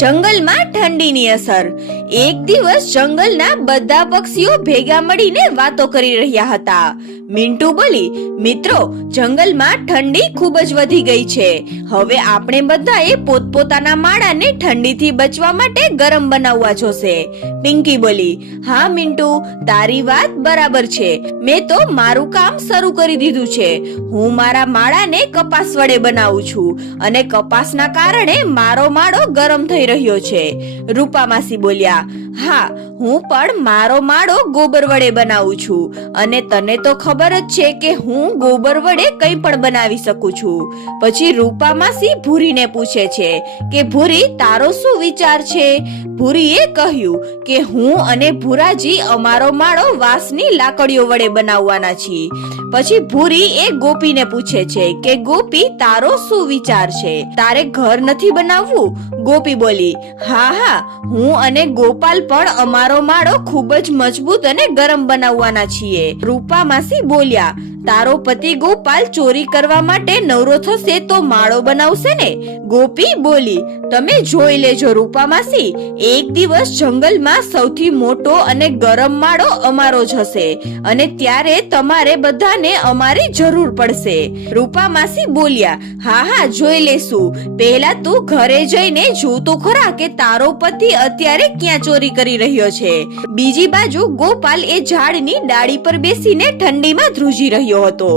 જંગલમાં ઠંડીની અસર. એક દિવસ જંગલના બધા પક્ષીઓ ભેગા મળીને વાતો કરી રહ્યા હતા. મિન્ટુ બોલી, મિત્રો, જંગલમાં ઠંડી ખૂબ જ વધી ગઈ છે. હવે આપણે બધાએ પોતપોતાના માળાને ઠંડીથી બચવા માટે ગરમ બનાવવા જોશે. પિંકી બોલી, હા મિન્ટુ, તારી વાત બરાબર છે. મેં તો મારું કામ શરૂ કરી દીધું છે. હું મારા માળાને કપાસ વડે બનાવું છું અને કપાસના કારણે મારો માળો ગરમ થઈ રહ્યો છે. રૂપા માસી બોલ્યા, હા, હું પણ મારો માળો ગોબર વડે બનાવું છું અને તને તો ખબર જ છે કે હું ગોબર વડે કંઈ પણ બનાવી શકું છું. પછી રૂપા માસી ભૂરીને પૂછે છે કે ભૂરી, તારો શું વિચાર છે? ભૂરીએ કહ્યું કે હું અને ભૂરાજી અમારો માળો વાંસની લાકડીઓ વડે બનાવવાના છીએ. પછી ભૂરી એ ગોપીને પૂછે છે કે ગોપી, તારો શું વિચાર છે? તારે ઘર નથી બનાવવું? ગોપી બોલી, હા, હું અને ગોપાલ પણ અમારો માળો ખૂબ જ મજબૂત અને ગરમ બનાવવાના છીએ. રૂપા માસી બોલ્યા, તારો પતિ ગોપાલ ચોરી કરવા માટે નવરો થશે તો માળો બનાવશે ને? ગોપી બોલી, તમે જોઈ લેજો રૂપા માસી, એક દિવસ જંગલમાં સૌથી મોટો અને ગરમ માળો અમારો જ હશે અને ત્યારે તમારે બધાને અમારી જરૂર પડશે. રૂપા માસી બોલ્યા, હા, જોઈ લેશું. પહેલા તું ઘરે જઈને જો તો ખરા કે તારો પતિ અત્યારે ક્યાં ચોરી કરી રહ્યો છે. બીજી બાજુ ગોપાલ એ ઝાડની ડાળી પર બેસીને ઠંડીમાં ધ્રુજી રહ્યો હતો.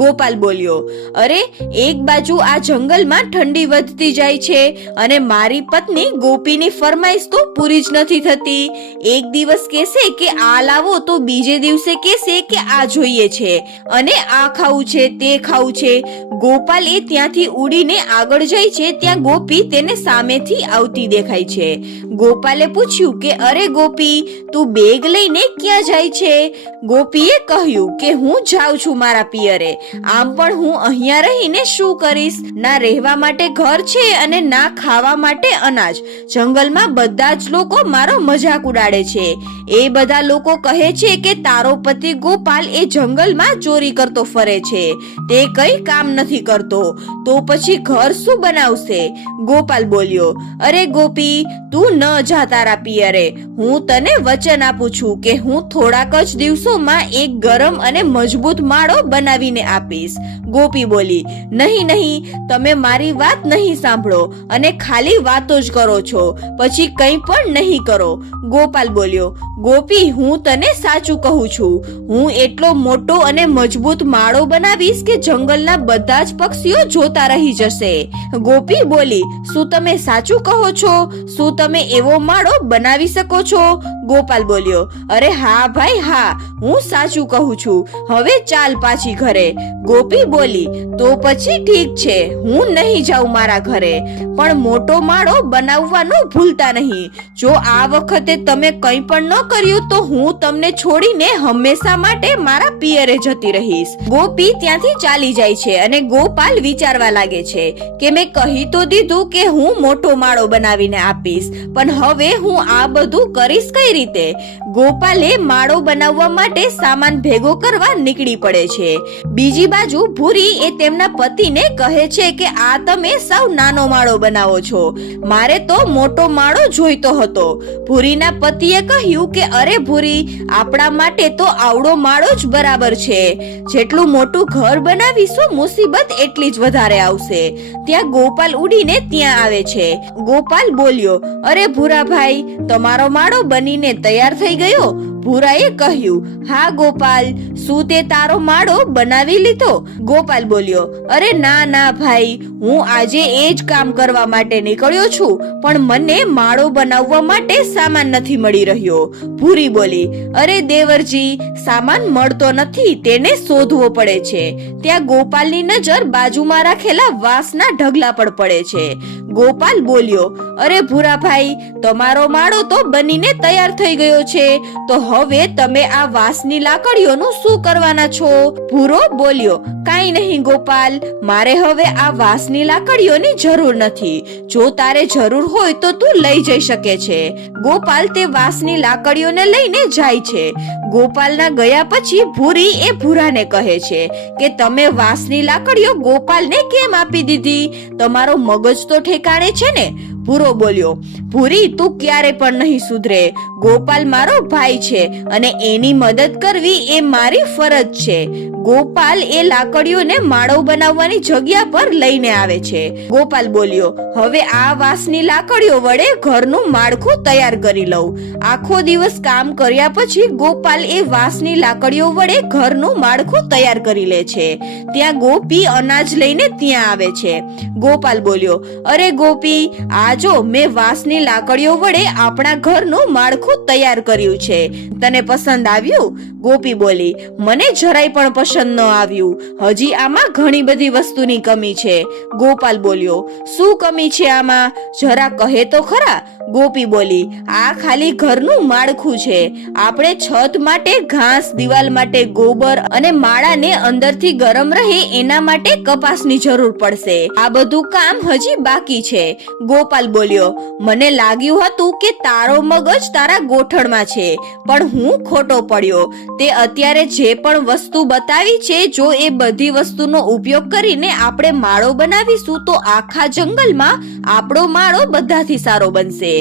ગોપાલ બોલ્યો, અરે, એક બાજુ આ જંગલમાં ઠંડી વધતી જાય છે અને મારી પત્ની ગોપીની ફરમાઈશ તો પૂરી જ નથી થતી. એક દિવસ કહેશે કે આ લાવો તો બીજે દિવસે કહેશે કે આ જોઈએ છે અને આ ખાવું છે, તે ખાવું છે. ગોપાલ એ ત્યાંથી ઉડીને આગળ જાય છે ત્યાં ગોપી તેને સામેથી આવતી દેખાય છે. ગોપાલે પૂછ્યું કે અરે ગોપી, તું બેગ લઈને ક્યાં જાય છે? ગોપીએ કહ્યું કે હું જાઉં છું મારા પિયરે. આમ પણ હું અહીંયા રહીને શું કરીશ? ના રહેવા માટે ઘર છે અને ના ખાવા માટે અનાજ. જંગલમાં બધા જ લોકો મારો મજાક ઉડાડે છે. એ બધા લોકો કહે છે કે તારો પતિ ગોપાલ એ જંગલમાં ચોરી કરતો ફરે છે, તે કઈ કામ નથી કરતો. તો પછી ઘર શું બનાવશે? ગોપાલ બોલ્યો, અરે ગોપી, તું ન જા તારા પિયરે. હું તને વચન આપું છું કે હું થોડાક જ દિવસોમાં એક ગરમ અને મજબૂત માળો બનાવીને આપીશ. ગોપી બોલી, નહીં, તમે મારી વાત નહીં સાંભળો અને ખાલી વાતો જ કરો છો, પછી કંઈ પણ નહીં કરો. ગોપાલ બોલ્યો, ગોપી, હું તને સાચું કહું છું. હું એટલો મોટો અને મજબૂત માળો બનાવીશ કે જંગલના બધા જ પક્ષીઓ જોતા રહી જશે. ગોપી બોલી, શું તમે સાચું કહો છો? શું તમે એવો માળો બનાવી શકો છો? ગોપાલ બોલ્યો, અરે હા ભાઈ, હા, હું સાચું કહું છું. હવે ચાલ પાછી ઘરે. ગોપી બોલી, તો પછી ઠીક છે, હું નહીં જાઉં મારા ઘરે, પણ મોટો માળો બનાવવાનું ભૂલતા નહીં. જો આ વખતે તમે કંઈ પણ ન કર્યું તો હું તમને છોડીને હંમેશા માટે મારા પિયરે જતી રહીશ. ગોપી ત્યાંથી ચાલી જાય છે અને ગોપાલ વિચારવા લાગે છે કે મેં કહી તો દીધું કે હું મોટો માળો બનાવીને આપીશ, પણ હવે હું આ બધું કરીશ કઈ રીતે? ગોપાલે માળો બનાવવા માટે સામાન ભેગો કરવા નીકળી પડે છે. બીજી બાજુ ભૂરી એ તેમના પતિને કહે છે કે આ તમે સાવ નાનો માળો બનાવો છો, મારે તો મોટો માળો જોઈતો હતો. ભૂરીના પતિએ કહ્યું કે અરે ભૂરી, આપણા માટે તો આવડો માળો જ બરાબર છે. જેટલું મોટું ઘર બનાવીશું મુસીબત એટલી જ વધારે આવશે. ત્યાં ગોપાલ ઉડીને ત્યાં આવે છે. ગોપાલ બોલ્યો, અરે ભૂરાભાઈ, તમારો માળો બનીને તૈયાર થઈ ગયો? ભૂરાએ કહ્યું, હા ગોપાલ, શું તે તારો માળો બનાવી લીધો? ગોપાલ બોલ્યો, અરે ના ભાઈ, હું આજે એ જ કામ કરવા માટે નીકળ્યો છું, પણ મને માળો બનાવવા માટે સામાન નથી મળી રહ્યો. ભૂરી બોલી, અરે દેવરજી, સામાન મળતો નથી, તેને શોધવો પડે છે. ત્યાં ગોપાલની નજર બાજુમાં રાખેલા વાંસના ઢગલા પર પડે છે. ગોપાલ બોલ્યો, અરે ભૂરાભાઈ, તમારો માળો તો બનીને તૈયાર થઈ ગયો છે, તો હવે તમે આ વાંસની લાકડીઓનું શું કરવાના છો? ભૂરો બોલ્યો, કાંઈ નહીં ગોપાલ, મારે હવે આ વાંસની લાકડીઓની જરૂર નથી. જો તારે જરૂર હોય તો તું લઈ જઈ શકે છે. ગોપાલ તે વાંસની લાકડીઓને લઈને જાય છે. ગોપાલના ગયા પછી ભૂરી એ ભૂરાને કહે છે કે તમે વાંસની લાકડીઓ ગોપાલને કેમ આપી દીધી? તમારો મગજ તો ઠેકાણે છે ને? પૂરો બોલ્યો, ભૂરી તું ક્યારે પણ નહીં સુધરે. ગોપાલ મારો ભાઈ છે અને એની મદદ કરવી એ મારી ફરજ છે. ગોપાલ એ લાકડીઓને માળો બનાવવાની જગ્યા પર લઈને આવે છે. ગોપાલ બોલ્યો, હવે આ વાંસની લાકડીઓ વડે ઘરનું માળખું તૈયાર કરી લઉં. આખો દિવસ કામ કર્યા પછી ગોપાલ એ વાંસની લાકડીઓ વડે ઘરનું માળખું તૈયાર કરી લે છે. ત્યાં ગોપી અનાજ લઈને ત્યાં આવે છે. ગોપાલ બોલ્યો, અરે ગોપી, આ જો મેં વાંસની લાકડીઓ વડે આપણા ઘરનું માળખું તૈયાર કર્યું છે. તને પસંદ આવ્યું? ગોપી બોલી, મને જરાય પણ પસંદ ન આવ્યું. હજી આમાં ઘણી બધી વસ્તુની કમી છે. ગોપાલ બોલ્યો, શું કમી છે આમાં? જરા કહે તો ખરા. ગોપી બોલી, આ ખાલી ઘરનું માળખું છે. આપણે છત માટે ઘાસ, દિવાલ માટે ગોબર અને માળાને અંદરથી ગરમ રહે એના માટે કપાસની જરૂર પડશે. આ બધું કામ હજી બાકી છે. ગોપાલ બોલ્યો, મને લાગ્યું હતું કે તારો મગજ તારા ગોઠણમાં છે, પણ હું ખોટો પડ્યો. તે અત્યારે જે પણ વસ્તુ બતાવી છે, જો એ બધી વસ્તુનો ઉપયોગ કરીને આપણે માળો બનાવીશું તો આખા જંગલમાં આપણો માળો બધાથી સારો બનશે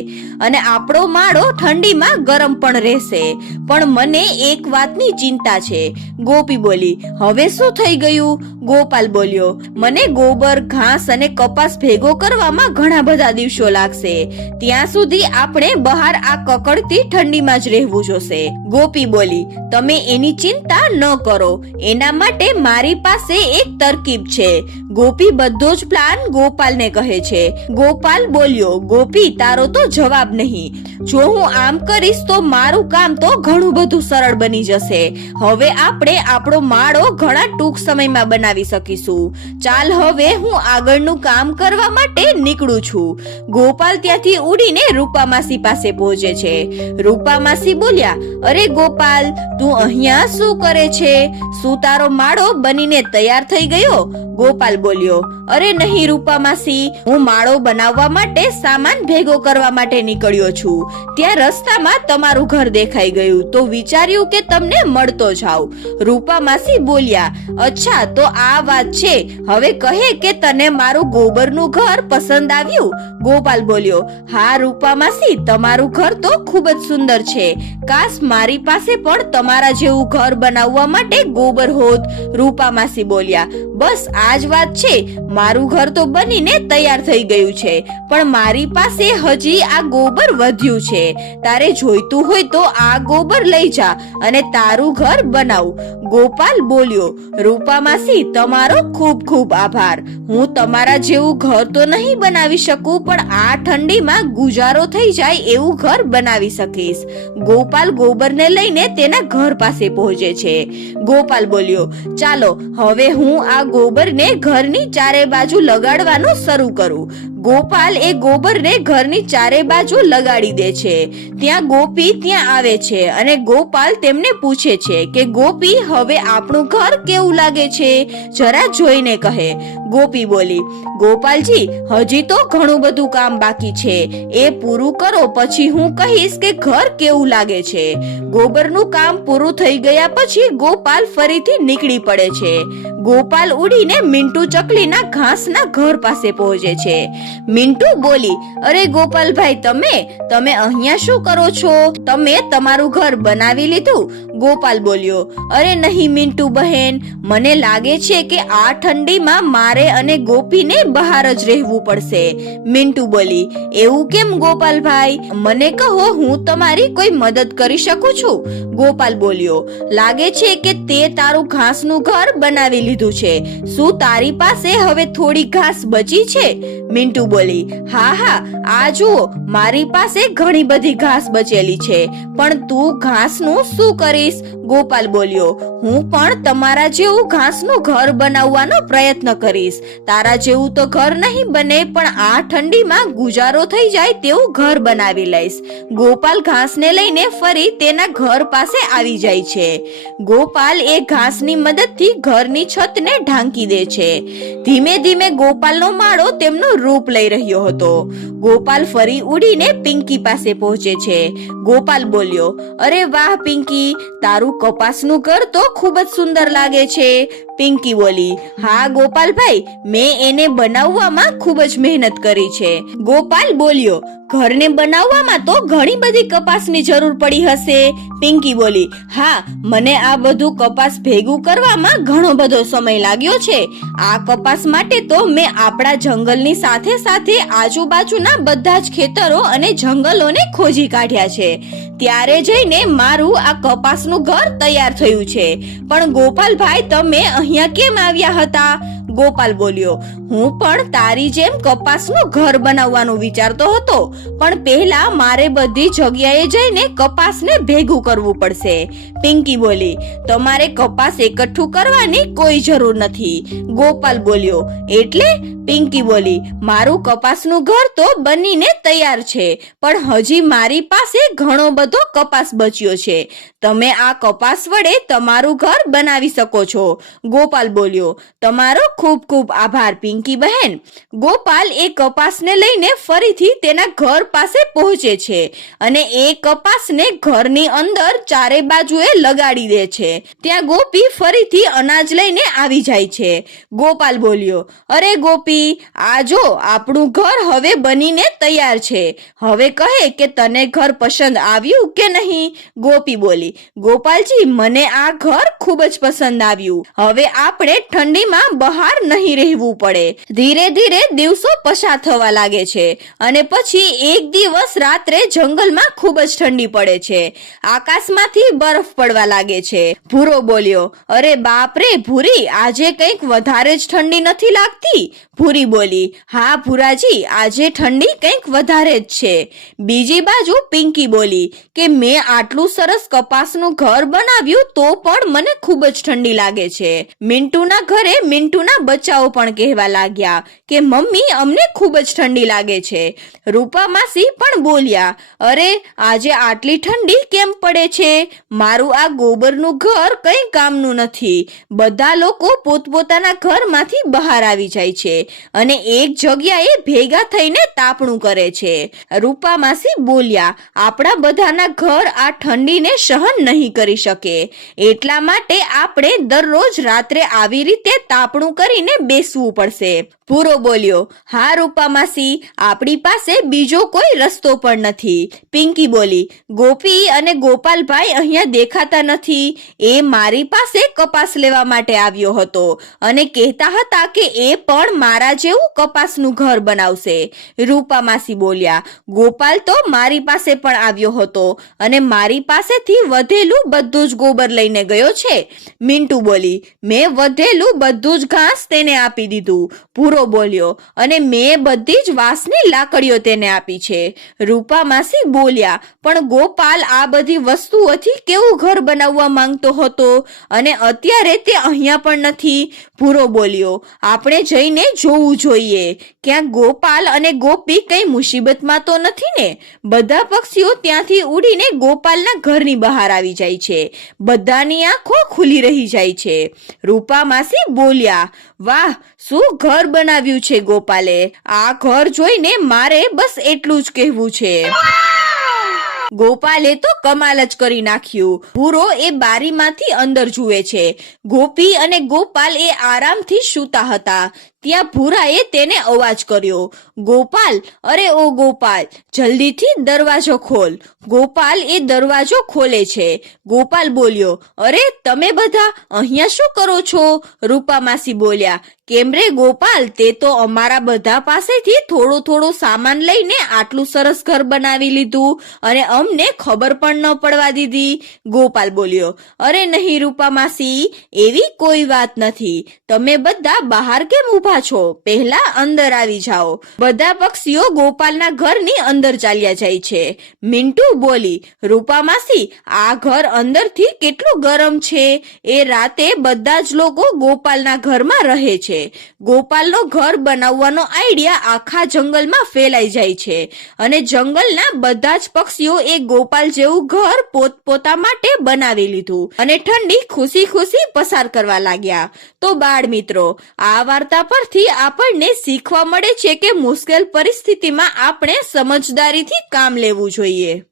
અને આપણો માળો ઠંડીમાં ગરમ પણ રહેશે. પણ મને એક વાતની ચિંતા છે. ગોપી બોલી, હવે શું થઈ ગયું? ગોપાલ બોલ્યો, મને ગોબર, ઘાસ અને કપાસ ભેગો કરવામાં ઘણા બધા દિવસો લાગશે. ત્યાં સુધી આપણે બહાર આ કકડતી ઠંડીમાં જ રહેવું જોશે. ગોપી બોલી, તમે એની ચિંતા ન કરો. એના માટે મારી પાસે એક તરકીબ છે. ગોપી બધો જ પ્લાન ગોપાલને કહે છે. ગોપાલ બોલ્યો, ગોપી તારો તો જવાબ નહીં. જો હું આમ કરીશ તો મારું કામ તો ઘણું બધું સરળ બની જશે. હવે આપણે આપણો માળો ઘણા ટૂંક સમયમાં બનાવી શકીશું. ચાલ હવે હું આગળનું કામ કરવા માટે નીકળું છું. ગોપાલ ત્યાંથી ઉડીને રૂપામાસી પાસે પહોંચે છે. રૂપામાસી બોલ્યા, અરે ગોપાલ, તું અહીંયા શું કરે છે? શું તારો માળો બનીને તૈયાર થઈ ગયો? ગોપાલ બોલ્યો, અરે નહીં રૂપામાસી, હું માળો બનાવવા માટે સામાન ભેગો કરવા માટે નીકળ્યો છું. ત્યાં રસ્તામાં તમારું ઘર દેખાઈ ગયું તો વિચાર્યું કે તમને મળતો જાઉં. રૂપામાસી બોલ્યા, અચ્છા તો આ વાત છે. હવે કહે કે તને મારું ગોબરનું ઘર પસંદ આવ્યું? ગોપાલ બોલ્યો, હા રૂપામાસી, તમારું ઘર તો ખૂબ જ સુંદર છે. કાશ મારી પાસે પણ તમારા જેવું ઘર બનાવવા માટે ગોબર હોત. રૂપામાસી બોલ્યા, બસ આ જ વાત છે. મારું ઘર તો બનીને તૈયાર થઈ ગયું છે, પણ મારી પાસે હજી આ ગોબર વધ્યું છે. તારે જોઈતું હોય તો આ ગોબર લઈ જા અને તારું ઘર બનાવ. ગોપાલ બોલ્યો, રૂપામાસી, તમારો ખૂબ ખૂબ આભાર. હું તમારા જેવું ઘર તો નહીં બનાવી શકું, પણ આ ઠંડીમાં ગુજારો થઈ જાય એવું ઘર બનાવી શકીશ. ગોપાલ ગોબરને લઈને તેના ઘર પાસે પહોંચે છે. ગોપાલ બોલ્યો, ચાલો હવે હું આ ગોબરને ઘરની ચારે બાજુ લગાડવાનું શરૂ કરું. ગોપાલ એ ગોબરને ઘરની ચારે બાજુ લગાડી દે છે. ત્યાં ગોપી ત્યાં આવે છે અને ગોપાલ તેમને પૂછે છે કે ગોપી, હવે આપણું ઘર કેવું લાગે છે? જરા જોઈને કહે. ગોપી બોલી, ગોપાલજી, હજી તો ઘણું બધું કામ બાકી છે. એ પૂરું કરો પછી હું કહીશ કે ઘર કેવું લાગે છે. ગોબરનું કામ પૂરું થઈ ગયા પછી ગોપાલ ફરીથી નીકળી પડે છે. ગોપાલ ઉડીને મિન્ટુ ચકલીના ઘાસના ઘર પાસે પહોંચે છે. મિન્ટુ બોલી, અરે ગોપાલભાઈ, તમે અહીંયા શું કરો છો? તમે તમારું ઘર બનાવી લીધું? ગોપાલ બોલ્યો, અરે નહીં મિન્ટુ બહેન, મને લાગે છે કે આ ઠંડીમાં મારે અને ગોપીને બહાર જ રહેવું પડશે. મિન્ટુ બોલી, એવું કેમ ગોપાલભાઈ? મને કહો, હું તમારી કોઈ મદદ કરી શકું છું. ગોપાલ બોલ્યો, લાગે છે કે તે તારું ઘાસનું ઘર બનાવી લીધું છે. શું તારી પાસે હવે થોડી ઘાસ બચી છે? મિન્ટુ બોલી, હા, આ જુઓ, મારી પાસે ઘણી બધી ઘાસ બચેલી છે. પણ તું ઘાસનું શું કરીશ? ગોપાલ બોલ્યો, હું પણ તમારા જેવું ઘાસનું ઘર બનાવવાનો પ્રયત્ન કરીશ. તારા જેવું તો ઘર નહીં બને, પણ આ ઠંડીમાં ગુજારો થઈ જાય તેવું ઘર બનાવી લઈશ. ગોપાલ ઘાસને લઈને ફરી તેના ઘર પાસે આવી જાય છે. ગોપાલ એ ઘાસની મદદથી ઘરની છત છતને ઢાંકી દે છે. ધીમે ધીમે ગોપાલનો માળો તેમનું રૂપ લઈ રહ્યો હતો. ગોપાલ ફરી ઉડીને પિંકી પાસે પહોંચે છે. ગોપાલ બોલ્યો, અરે વાહ પિંકી, તારું કપાસનું ઘર તો ખૂબ જ સુંદર લાગે છે. પિંકી બોલી, હા ગોપાલભાઈ, મેં એને બનાવવામાં ખૂબ જ મહેનત કરી છે. ગોપાલ બોલ્યો, ઘરને બનાવવામાં તો ઘણી બધી કપાસની જરૂર પડી હશે. પિંકી બોલી, હા, મને આ બધું કપાસ ભેગું કરવામાં ઘણો બધો સમય લાગ્યો છે. આ કપાસ માટે તો મેં આપણા જંગલની સાથે સાથે આજુબાજુના બધા જ ખેતરો અને જંગલોને ખોજી કાઢ્યા છે. ત્યારે જઈને મારું આ કપાસનું ઘર તૈયાર થયું છે. પણ ગોપાલભાઈ, તમે અહીંયા કેમ આવ્યા હતા? ગોપાલ બોલ્યો, હું પણ તારી જેમ કપાસનું ઘર બનાવવાનું વિચારતો હતો, પણ પહેલા મારે બધી જગ્યાએ જઈને કપાસને ભેગું કરવું પડશે. પિંકી બોલી, તમારે કપાસ એકઠું કરવાની કોઈ જરૂર નથી. ગોપાલ બોલ્યો, એટલે? પિંકી બોલી, મારું કપાસનું ઘર તો બનીને તૈયાર છે, પણ હજી મારી પાસે ઘણો બધો કપાસ બચ્યો છે. તમે આ કપાસ વડે તમારું ઘર બનાવી શકો છો. ગોપાલ બોલ્યો, તમારો ખૂબ ખૂબ આભાર પિંકી બહેન. ગોપાલ એ કપાસને લઈને ફરીથી તેના ઘર પાસે પહોંચે છે અને એ કપાસને ઘરની અંદર ચારે બાજુએ લગાડી દે છે. ત્યાં ગોપી ફરીથી અનાજ લઈને આવી જાય છે. ગોપાલ બોલ્યો, અરે ગોપી, આ જો આપણું ઘર હવે બનીને તૈયાર છે. હવે કહે કે તને ઘર પસંદ આવ્યું કે નહીં? ગોપી બોલી, ગોપાલજી, મને આ ઘર ખૂબ જ પસંદ આવ્યું. હવે આપણે ઠંડીમાં બહાર નહીં રહેવું પડે. ધીરે ધીરે દિવસો પસાર થવા લાગે છે અને પછી એક દિવસ રાત્રે જંગલમાં ખૂબ જ ઠંડી પડે છે. આકાશમાંથી બરફ પડવા લાગે છે. ભૂરો બોલ્યો, અરે બાપ રે ભૂરી, આજે કંઈક વધારે જ ઠંડી નથી લાગતી? ભૂરી બોલી, હા ભૂરાજી, આજે ઠંડી કંઈક વધારે જ છે. બીજી બાજુ પિંકી બોલી કે મેં આટલું સરસ કપાસનું ઘર બનાવ્યું તો પણ મને ખૂબ જ ઠંડી લાગે છે. મિન્ટુના ઘરે મિન્ટુના બચ્ચાઓ પણ કહેવા લાગ્યા કે મમ્મી, અમને ખૂબ જ ઠંડી લાગે છે. રૂપા માસી પણ બોલ્યા, અરે આજે આટલી ઠંડી કેમ પડે છે? મારું આ ગોબરનું ઘર કંઈ કામનું નથી. બધા લોકો પોતપોતાના ઘરમાંથી બહાર આવી જાય છે અને એક જગ્યાએ ભેગા થઈને તાપણું કરે છે. રૂપા માસી બોલ્યા, આપણા બધાના ઘર આ ઠંડીને સહન નહીં કરી શકે, એટલા માટે આપણે દરરોજ રાત્રે આવી રીતે તાપણું કરીને બેસવું પડશે. ભૂરો બોલ્યો, હા રૂપા માસી, આપણી પાસે બીજો કોઈ રસ્તો પણ નથી. પિંકી બોલી, ગોપી અને ગોપાલભાઈ અહીંયા દેખાતા નથી. એ મારી પાસે કપાસ લેવા માટે આવ્યો હતો અને કહેતા હતા કે એ પણ મારા જેવું કપાસનું ઘર બનાવશે. રૂપા માસી બોલ્યા, ગોપાલ તો મારી પાસે પણ આવ્યો હતો અને મારી પાસેથી વધેલું બધું જ ગોબર લઈને ગયો છે. મિન્ટુ બોલી, મેં વધેલું બધું જ ઘાસ તેને આપી દીધું. ભૂરો બોલ્યો, અને મેં બધી જ વાંસની લાકડીઓ તેને આપી છે. રૂપા માસી બોલ્યા, પણ ગોપાલ આ બધી વસ્તુઓથી કેવું ઘર બનાવવા માંગતો હતો અને અત્યારે તે અહીંયા પણ નથી. ભૂરો બોલ્યો, આપણે જઈને જોવું જોઈએ, ક્યાંક ગોપાલ અને ગોપી કઈ મુસીબતમાં તો નથી ને? બધા પક્ષીઓ ત્યાંથી ઉડીને ગોપાલના ઘરની બહાર આવી જાય છે. બધાની આંખો ખુલી રહી જાય છે. રૂપા માસી બોલ્યા, વાહ, શું ઘર બનાવ્યું છે ગોપાલે. આ ઘર જોઈને મારે બસ એટલું જ કહેવું છે. ગોપાલે તો કમાલ જ કરી નાખ્યું. ભૂરો એ બારીમાંથી અંદર જુએ છે. ગોપી અને ગોપાલ એ આરામથી સૂતા હતા. ત્યાં ભૂરાએ તેને અવાજ કર્યો, ગોપાલ, અરે ઓ ગોપાલ, જલ્દીથી દરવાજો ખોલ. ગોપાલ એ દરવાજો ખોલે છે. ગોપાલ બોલ્યો, અરે તમે બધા અહીંયા શું કરો છો? રૂપા માસી બોલ્યા, કેમ રે ગોપાલ, તે તો અમારા બધા પાસેથી થોડો થોડો સામાન લઈને આટલું સરસ ઘર બનાવી લીધું અને અમને ખબર પણ ન પડવા દીધી. ગોપાલ બોલ્યો, અરે નહીં રૂપા માસી, એવી કોઈ વાત નથી. તમે બધા બહાર કેમ ઊભા ઉભા છો, પહેલા અંદર આવી જાઓ. બધા પક્ષીઓ ગોપાલના ઘરની અંદર ચાલ્યા જાય છે. મિન્ટુ બોલી, રૂપા માસી, આ ઘર અંદરથી કેટલું ગરમ છે. એ રાતે બધા જ લોકો ગોપાલના ઘરમાં રહે છે. ગોપાલનો ઘર બનાવવાનો આઈડિયા આખા જંગલમાં ફેલાઈ જાય છે અને જંગલના બધા જ પક્ષીઓ એ ગોપાલ જેવું ઘર પોતપોતા માટે બનાવી લીધું અને ઠંડી ખુશી ખુશી પસાર કરવા લાગ્યા. તો બાળ મિત્રો, આ વાર્તા પરથી આપણને શીખવા મળે છે કે મુશ્કેલ પરિસ્થિતિમાં આપણે સમજદારીથી કામ લેવું જોઈએ.